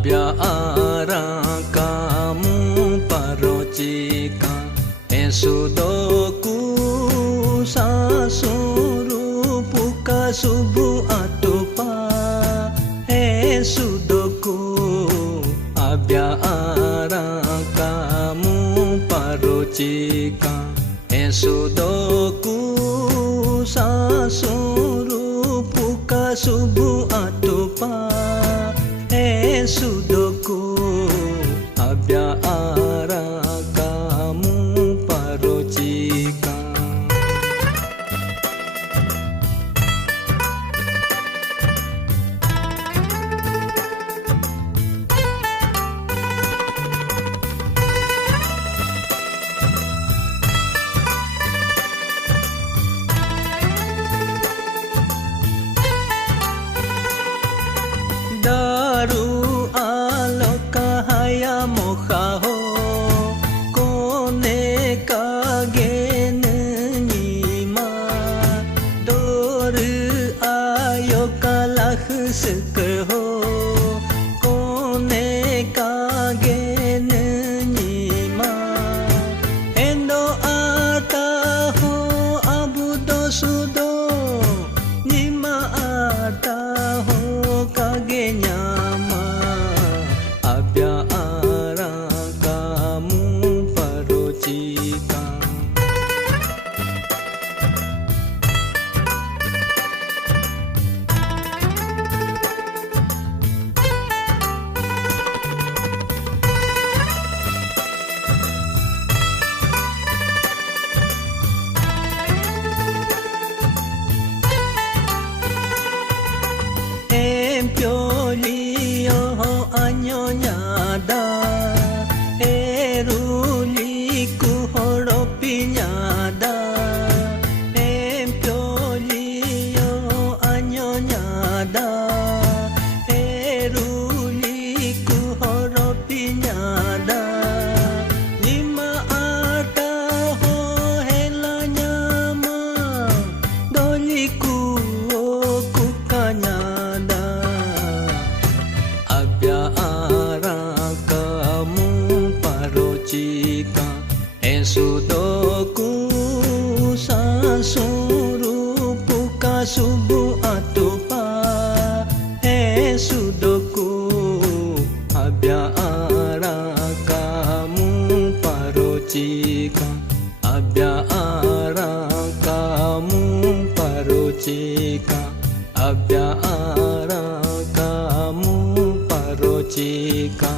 Abya-ara kamu parocika Esudoku sasuru puka subu atupa Esudoku Abya-ara kamu parocika Esudoku sasuru puka subu atupa Esudoku Abya-ara kamu parocika Daru aloka haya mohaho Kone kage nima Doru ayo kalah sekeho Kone kage nima Endo ataho abudo sudo Nima ataho kage nyama Abya-ara kamu parocika Empiolio anyo nyada Eruliku horopi nyada Empiolio anyo nyada Eruliku horopi nyada Lima ataho hela nyama Doliku kukanyada Abya-ara kamu parocika Esudoku sasuru puka subu atupa Esudoku Abya-ara kamu parocika Abya-ara kamu parocika Abya-ara kamu parocika